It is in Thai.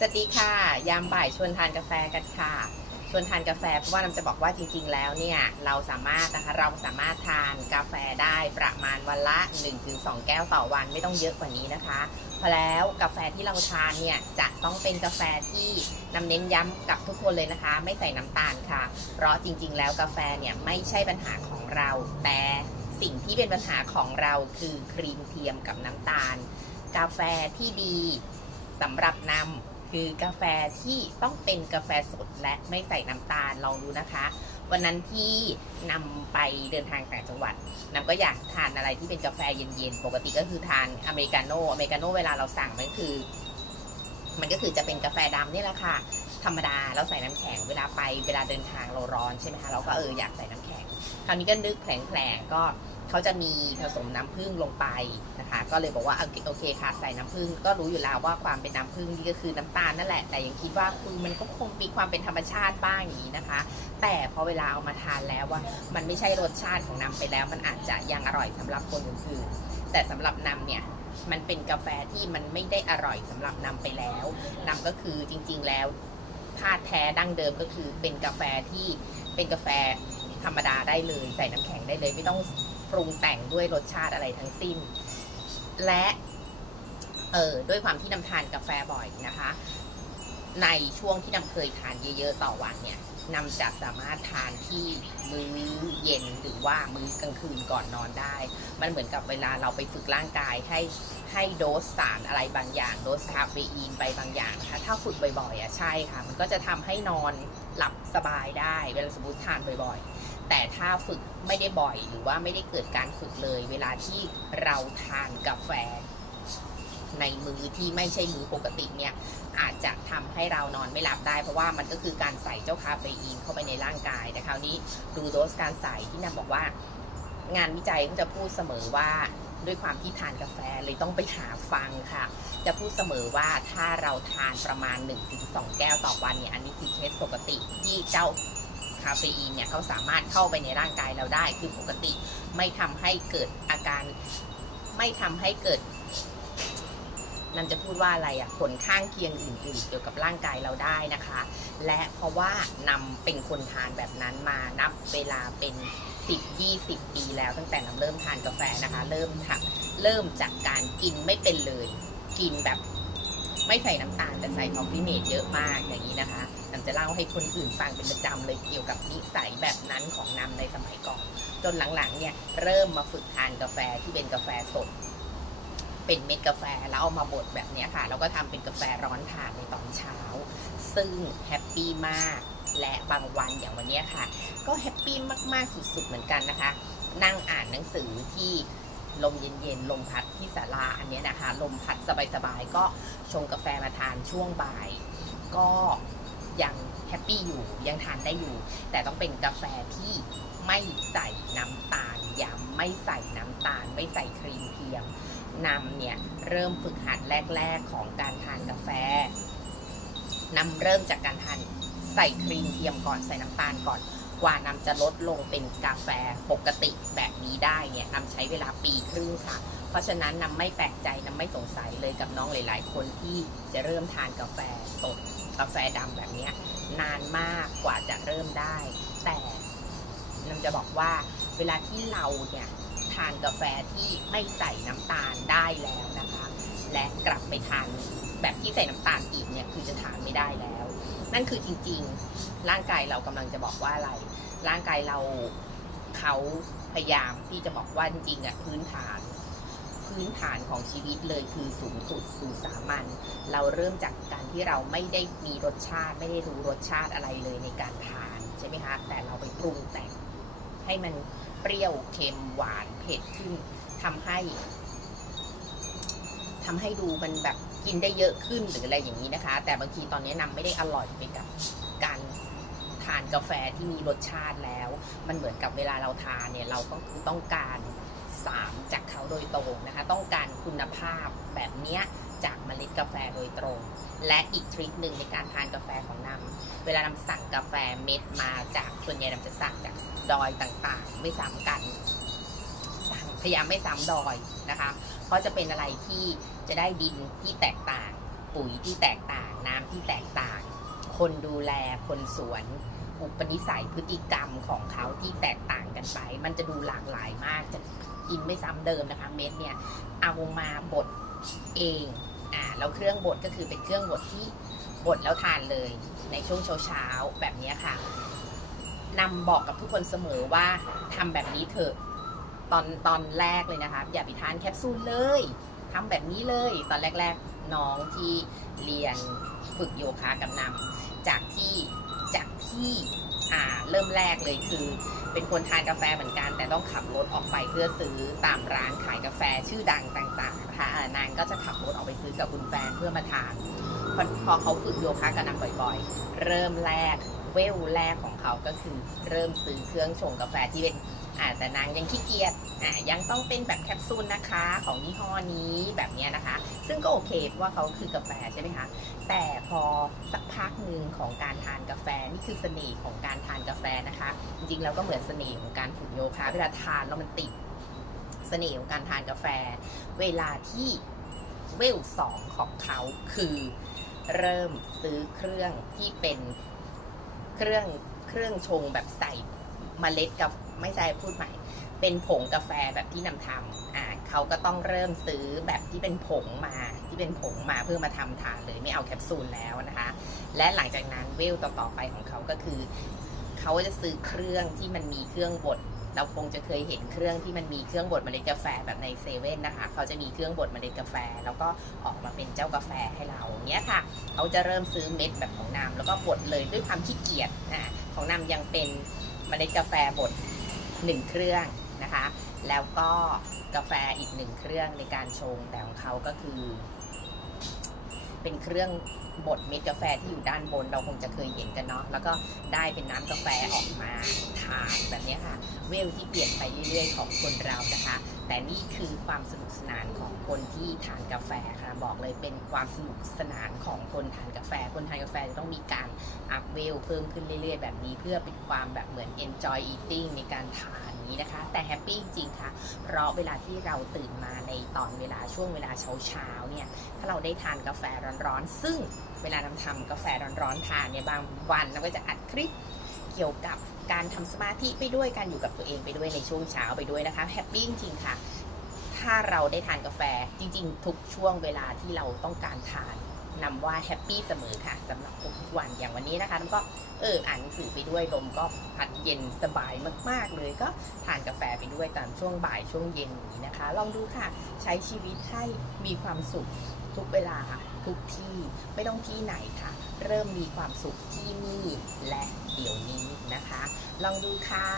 สวัสดีค่ะ ยามบ่ายชวนทานกาแฟกันค่ะ ชวนทานกาแฟเพราะว่าน้ำจะบอกว่าจริง ๆ แล้วเนี่ยเราสามารถนะคะเราสามารถทานกาแฟได้ประมาณวันละ 1-2 แก้วต่อวันไม่ต้องเยอะกว่านี้นะคะเพราะแล้วกาแฟที่เราทานเนี่ยจะต้องเป็นกาแฟที่นำเน้นย้ำกับทุกคนเลยนะคะ ไม่ใส่น้ำตาลค่ะ เพราะจริง ๆ แล้วกาแฟเนี่ยไม่ใช่ปัญหาของเรา แต่สิ่งที่เป็นปัญหาของเราคือครีมเทียมกับน้ำตาล กาแฟที่ดีสำหรับนำ คือกาแฟที่ต้องเป็นกาแฟสดและไม่ใส่น้ำตาลลองดูนะคะ วันนั้นที่นำไปเดินทางต่างจังหวัดนำก็อยากทานอะไรที่เป็นกาแฟเย็นๆ ปกติก็คือทานอเมริกาโน่อเมริกาโน่เวลาเราสั่งมันคือ มันก็คือจะเป็นกาแฟดำนี่แหละค่ะ ธรรมดาเราใส่น้ำแข็งเวลาไปเวลาเดินทางเราร้อนใช่ไหมคะเราก็เอออยากใส่น้ำแข็ง คราวนี้ก็นึกแผลงๆก็ เขาจะมีผสมน้ำผึ้งลงไปนะคะ ก็เลยบอกว่าโอเคโอเคค่ะใส่น้ำผึ้งก็รู้อยู่แล้วว่าความเป็นน้ำผึ้งนี่ก็คือน้ำตาลนั่นแหละ แต่ยังคิดว่าคือมันก็คงมีความเป็นธรรมชาติบ้างอย่างนี้นะคะ แต่พอเวลาเอามาทานแล้วว่า มันไม่ใช่รสชาติของน้ำไปแล้ว มันอาจจะยังอร่อยสำหรับคนอื่นๆแต่สำหรับน้ำเนี่ยมันเป็นกาแฟที่มันไม่ได้อร่อยสำหรับนำไปแล้วนำก็คือจริง ๆแล้วธาตุแท้ดั้งเดิมก็คือเป็นกาแฟที่เป็นกาแฟธรรมดาได้เลย ใส่น้ำแข็งได้เลย ไม่ต้อง ปรุงแต่งด้วยรสชาติอะไรทั้งสิ้น และเออด้วยความที่นำทานกาแฟบ่อยนะคะ ในช่วงที่นำเคยทานเยอะ ๆ ต่อวันเนี่ยนำจะสามารถทานที่มื้อเย็นหรือว่ามื้อกลางคืนก่อนนอนได้ มันเหมือนกับเวลาเราไปฝึกร่างกายให้ ให้โดสสารอะไรบางอย่าง โดสคาเฟอีนไปบางอย่างนะคะถ้าฝึกบ่อยๆอะใช่ค่ะ มันก็จะทำให้นอนหลับสบายได้ เวลาสมมติทานบ่อยๆ แต่ถ้าฝึกไม่ได้บ่อยหรือว่าไม่ได้เกิดการฝึกเลย เวลาที่เราทานกาแฟ ในมือที่ไม่ใช่มือปกติเนี่ยอาจจะทำให้เรานอนไม่หลับได้ เพราะว่ามันก็คือการใส่เจ้าคาเฟอีนเข้าไปในร่างกายแต่คราวนี้ดูโดสการใส่ที่นำบอกว่า งานวิจัยก็จะพูดเสมอว่า ด้วยความที่ทานกาแฟเลยต้องไปหาฟังค่ะ จะพูดเสมอว่าถ้าเราทานประมาณ 1-2 แก้วต่อวันเนี่ยอันนี้คือเคสปกติที่เจ้าคาเฟอีนเนี่ยเขาสามารถเข้าไปในร่างกายเราได้คือปกติ ไม่ทำให้เกิดอาการไม่ทำให้เกิด นั่นจะพูดว่าอะไรอะผลข้างเคียงอื่นๆ เกี่ยวกับร่างกายเราได้นะคะ และเพราะว่านำเป็นคนทานแบบนั้นมานับเวลาเป็น 10 20 ปีแล้วตั้งแต่นำเริ่มทานกาแฟนะคะ เริ่มทำเริ่มจากการกินไม่เป็นเลย กินแบบไม่ใส่น้ำตาลแต่ใส่คอฟฟี่เมดเยอะมากอย่างนี้นะคะนำจะเล่าให้คนอื่นฟังเป็นประจำเลยเกี่ยวกับนิสัยแบบนั้นของนำในสมัยก่อน จนหลังๆเนี่ยเริ่มมาฝึกทานกาแฟที่เป็นกาแฟสด เป็นเม็ดกาแฟแล้วเอามาบดแบบนี้ค่ะ แล้วก็ทำเป็นกาแฟร้อนทานในตอนเช้า ซึ่งแฮปปี้มาก และบางวันอย่างวันนี้ค่ะ ก็แฮปปี้มาก ๆ สุด ๆ เหมือนกันนะคะ นั่งอ่านหนังสือที่ลมเย็นๆ ลมพัดที่ศาลาอันนี้นะคะ ลมพัดสบายๆ ก็ชงกาแฟมาทานช่วงบ่าย ก็ยังแฮปปี้อยู่ยังทานได้อยู่ แต่ต้องเป็นกาแฟที่ไม่ใส่น้ำตาลย้ำไม่ใส่น้ำตาล ไม่ใส่ครีมเทียม นำเนี่ยเริ่มฝึกหัดแรก ๆของการทานกาแฟนำเริ่มจากการทานใส่ครีมเทียมก่อนใส่น้ำตาลก่อน กว่านำจะลดลงเป็นกาแฟปกติแบบนี้ได้เนี่ยนำใช้เวลาปีครึ่งค่ะ เพราะฉะนั้นนำไม่แปลกใจนำไม่สงสัยเลยกับน้องหลาย ๆ คนที่จะเริ่มทานกาแฟสดกาแฟดำแบบนี้นานมากกว่าจะเริ่มได้ แต่นำจะบอกว่าเวลาที่เราเนี่ย ทานกาแฟที่ไม่ใส่น้ำตาลได้แล้วนะคะ และกลับไปทานแบบที่ใส่น้ำตาลอีกเนี่ยคือจะทานไม่ได้แล้ว นั่นคือจริงๆ ร่างกายเรากำลังจะบอกว่าอะไร ร่างกายเราเขาพยายามที่จะบอกว่าจริงๆอะพื้นฐาน พื้นฐานของชีวิตเลยคือสูงสุดสู่สามัญเราเริ่มจากการที่เราไม่ได้มีรสชาติ ไม่ได้รู้รสชาติอะไรเลยในการทานใช่ไหมคะแต่เราไปปรุงแต่งให้มัน เปรี้ยวเค็มหวานเผ็ดขึ้นทำให้ทำให้ดูมันแบบกินได้เยอะขึ้นหรืออะไรอย่างนี้นะคะ แต่บางทีตอนนี้นำไม่ได้อร่อยไปกับการทานกาแฟที่มีรสชาติแล้ว มันเหมือนกับเวลาเราทานเนี่ย เราก็คือต้องการสามจากเขาโดยตรงนะคะ ต้องการคุณภาพแบบเนี้ยจากเมล็ดกาแฟโดยตรง และอีกทริคหนึ่งในการทานกาแฟของนำเวลานำสั่งกาแฟเม็ดมาจาก ส่วนใหญ่นำจะสั่งจากดอยต่างๆ ไม่ซ้ำกันสั่งพยายามไม่ซ้ำดอยนะคะ เพราะจะเป็นอะไรที่จะได้ดินที่แตกต่าง ปุ๋ยที่แตกต่าง น้ำที่แตกต่าง คนดูแลคนสวนอุปนิสัยพฤติกรรมของเขาที่แตกต่างกันไป มันจะดูหลากหลายมากจะกินไม่ซ้ำเดิมนะคะเม็ดเนี่ยเอามาบดเองอ่าแล้วเครื่องบดก็คือเป็นเครื่องบดที่บดแล้วทานเลยในช่วงเช้าๆแบบนี้ค่ะ นำบอกกับทุกคนเสมอว่าทำแบบนี้เถอะตอนตอนแรกเลยนะคะ อย่าไปทานแคปซูลเลยทำแบบนี้เลย ตอนแรก ๆ น้องที่เรียนฝึกโยคะกับนำจากที่จากที่อ่าเริ่มแรกเลยคือ เป็นคนทานกาแฟเหมือนกัน แต่ต้องขับรถออกไปเพื่อซื้อตามร้านขายกาแฟชื่อดังต่างๆนะคะนางก็จะขับรถออกไปซื้อกับคุณแฟนเพื่อมาทานพอพอเขาฝึกโยคะกับนางบ่อย ๆ เริ่มแรก เวลแรกของเขาก็คือเริ่มซื้อเครื่องชงกาแฟที่เป็นอ่าแต่นางยังขี้เกียจอ่ายังต้องเป็นแบบแคปซูลนะคะของยี่ห้อนี้แบบเนี้ยนะคะ ซึ่งก็โอเคเพราะว่าเขาคือกาแฟใช่ไหมคะแต่พอสักพักหนึ่งของการทานกาแฟนี่คือเสน่ห์ของการทานกาแฟนะคะ จริงๆแล้วก็เหมือนเสน่ห์ของการฝึกโยคะเวลาทานแล้วมันติดเสน่ห์ของการทานกาแฟ เวลาที่เวลสองของเขาคือเริ่มซื้อเครื่องที่เป็น เครื่องเครื่องชงแบบใส่เมล็ดกับไม่ใช่พูดใหม่ เป็นผงกาแฟแบบที่นำทำอ่าเขาก็ต้องเริ่มซื้อแบบที่เป็นผงมาที่เป็นผงมาเพื่อมาทำทานเลยไม่เอาแคปซูลแล้วนะคะ และหลังจากนั้นเวลต่อๆไปของเขาก็คือ เขาจะซื้อเครื่องที่มันมีเครื่องบด เราคงจะเคยเห็นเครื่องที่มันมีเครื่องบดเมล็ดกาแฟแบบในเซเว่นนะคะ เขาจะมีเครื่องบดเมล็ดกาแฟ แล้วก็ออกมาเป็นเจ้ากาแฟให้เราเนี้ยค่ะ เขาจะเริ่มซื้อเม็ดแบบของนำแล้วก็บดเลยด้วยความขี้เกียจนะของนำยังเป็นเมล็ดกาแฟบดหนึ่งเครื่องนะคะ แล้วก็กาแฟอีกหนึ่งเครื่องในการชงแต่ของเขาก็คือ เป็นเครื่องบดเม็ดกาแฟที่อยู่ด้านบนเราคงจะเคยเห็นกันเนาะแล้วก็ได้เป็นน้ำกาแฟออกมาทานแบบนี้ ค่ะ เวลที่เปลี่ยนไปเรื่อยๆ ของคนเรานะคะ แต่นี่คือความสนุกสนานของคนที่ทานกาแฟค่ะ บอกเลยเป็นความสนุกสนานของคนทานกาแฟ คนทานกาแฟจะต้องมีการอัพเวลเพิ่มขึ้นเรื่อยๆ แบบนี้ เพื่อเป็นความแบบเหมือน enjoy eating ในการทานนี้นะคะ แต่แฮปปี้จริงๆค่ะ เพราะเวลาที่เราตื่นมาในตอนเวลาช่วงเวลาเช้าๆเนี่ย ถ้าเราได้ทานกาแฟร้อนๆ ซึ่งเวลาทำทำกาแฟร้อนๆทานเนี่ยบางวันเราก็จะอัดคลิปเกี่ยวกับ การทำสมาธิไปด้วยการอยู่กับตัวเองไปด้วยในช่วงเช้าไปด้วยนะคะแฮปปี้จริงค่ะ ถ้าเราได้ทานกาแฟจริง ๆ ทุกช่วงเวลาที่เราต้องการทานนำว่าแฮปปี้เสมอค่ะสำหรับทุกวันอย่างวันนี้นะคะน้ำก็เอออ่านหนังสือไปด้วยลมก็พัดเย็นสบายมาก ๆ เลยก็ทานกาแฟไปด้วยตามช่วงบ่ายช่วงเย็นนี้นะคะ ลองดูค่ะใช้ชีวิตให้มีความสุขทุกเวลาทุกที่ไม่ต้องที่ไหนค่ะ เริ่มมีความสุขที่นี่และเดี๋ยวนี้ นะคะ ลองดูค่ะ